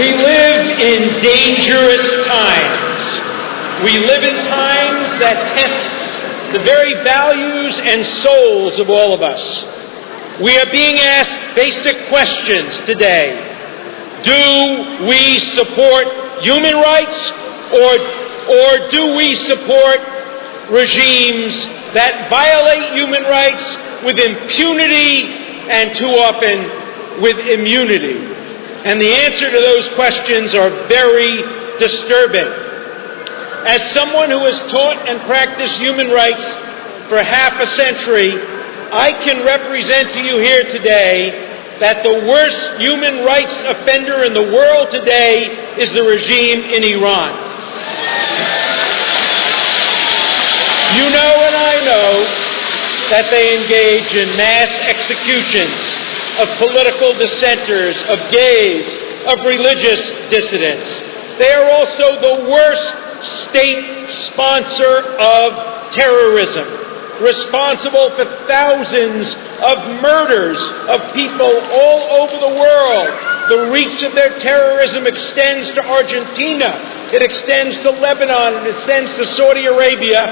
We live in dangerous times. We live in times that test the very values and souls of all of us. We are being asked basic questions today. Do we support human rights, or do we support regimes that violate human rights with impunity and too often with immunity? And the answer to those questions are very disturbing. As someone who has taught and practiced human rights for half a century, I can represent to you here today that the worst human rights offender in the world today is the regime in Iran. You know and I know that they engage in mass executions of political dissenters, of gays, of religious dissidents. They are also the worst state sponsor of terrorism, responsible for thousands of murders of people all over the world. The reach of their terrorism extends to Argentina, it extends to Lebanon, it extends to Saudi Arabia,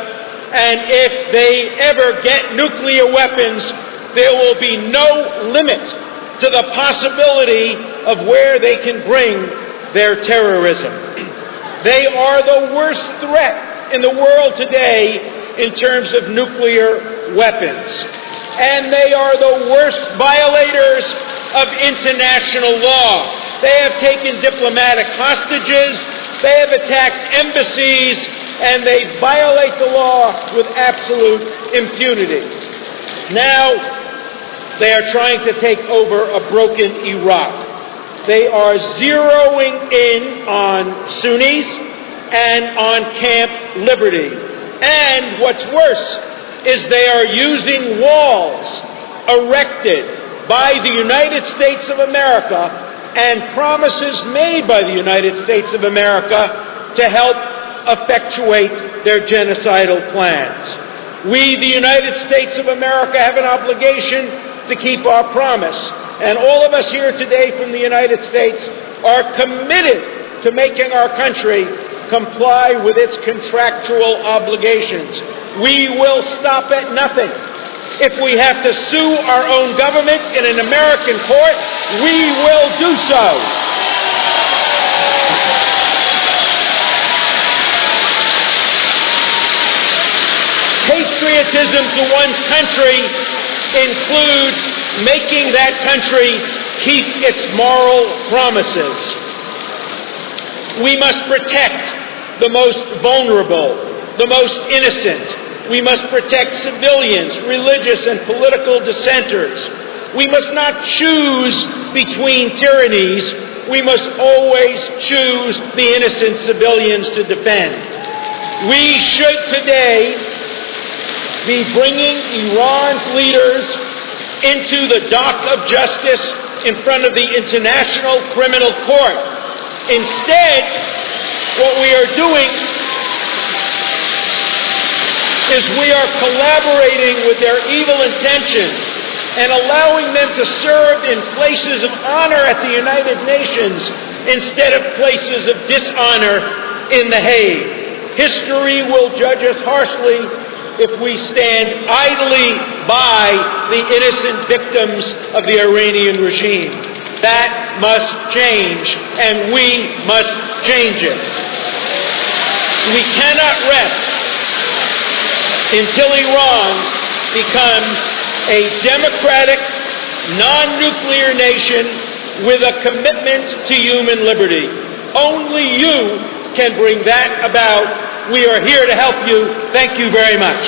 and if they ever get nuclear weapons, there will be no limit to the possibility of where they can bring their terrorism. They are the worst threat in the world today in terms of nuclear weapons. And they are the worst violators of international law. They have taken diplomatic hostages, they have attacked embassies, and they violate the law with absolute impunity. Now, they are trying to take over a broken Iraq. They are zeroing in on Sunnis and on Camp Liberty. And what's worse is they are using walls erected by the United States of America and promises made by the United States of America to help effectuate their genocidal plans. We, the United States of America, have an obligation to keep our promise. And all of us here today from the United States are committed to making our country comply with its contractual obligations. We will stop at nothing. If we have to sue our own government in an American court, we will do so. Patriotism to one's country includes making that country keep its moral promises. We must protect the most vulnerable, the most innocent. We must protect civilians, religious and political dissenters. We must not choose between tyrannies. We must always choose the innocent civilians to defend. We should today be bringing Iran's leaders into the dock of justice in front of the International Criminal Court. Instead, what we are doing is we are collaborating with their evil intentions and allowing them to serve in places of honor at the United Nations instead of places of dishonor in The Hague. History will judge us harshly if we stand idly by the innocent victims of the Iranian regime. That must change, and we must change it. We cannot rest until Iran becomes a democratic, non-nuclear nation with a commitment to human liberty. Only you can bring that about. We are here to help you. Thank you very much.